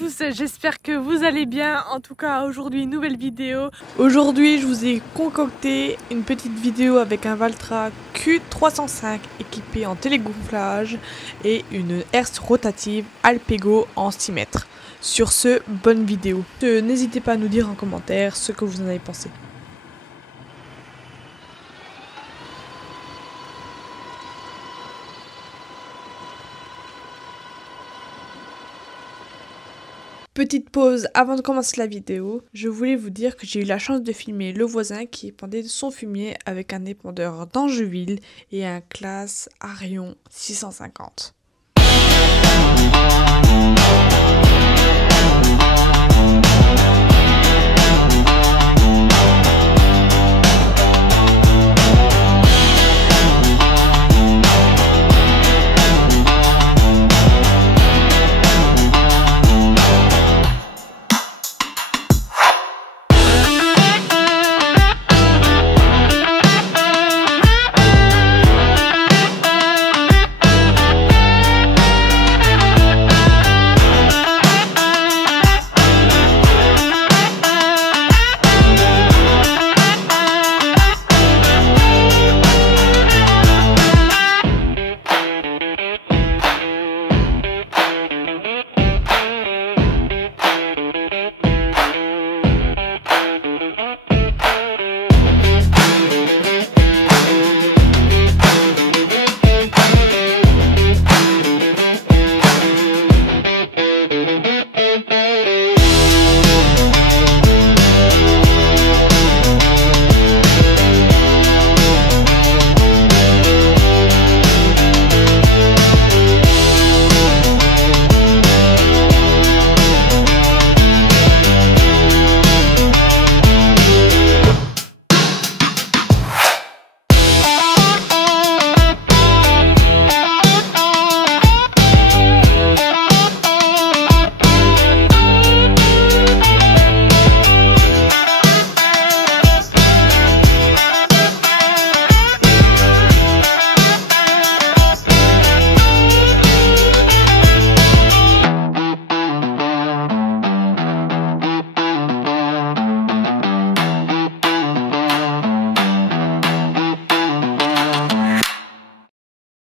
tous, j'espère que vous allez bien. En tout cas aujourd'hui nouvelle vidéo. Aujourd'hui je vous ai concocté une petite vidéo avec un Valtra Q305 équipé en télégonflage et une herse rotative Alpego en 6 mètres. Sur ce, bonne vidéo. N'hésitez pas à nous dire en commentaire ce que vous en avez pensé. Petite pause avant de commencer la vidéo, je voulais vous dire que j'ai eu la chance de filmer le voisin qui épandait son fumier avec un épandeur d'Angeville et un Claas Arion 650.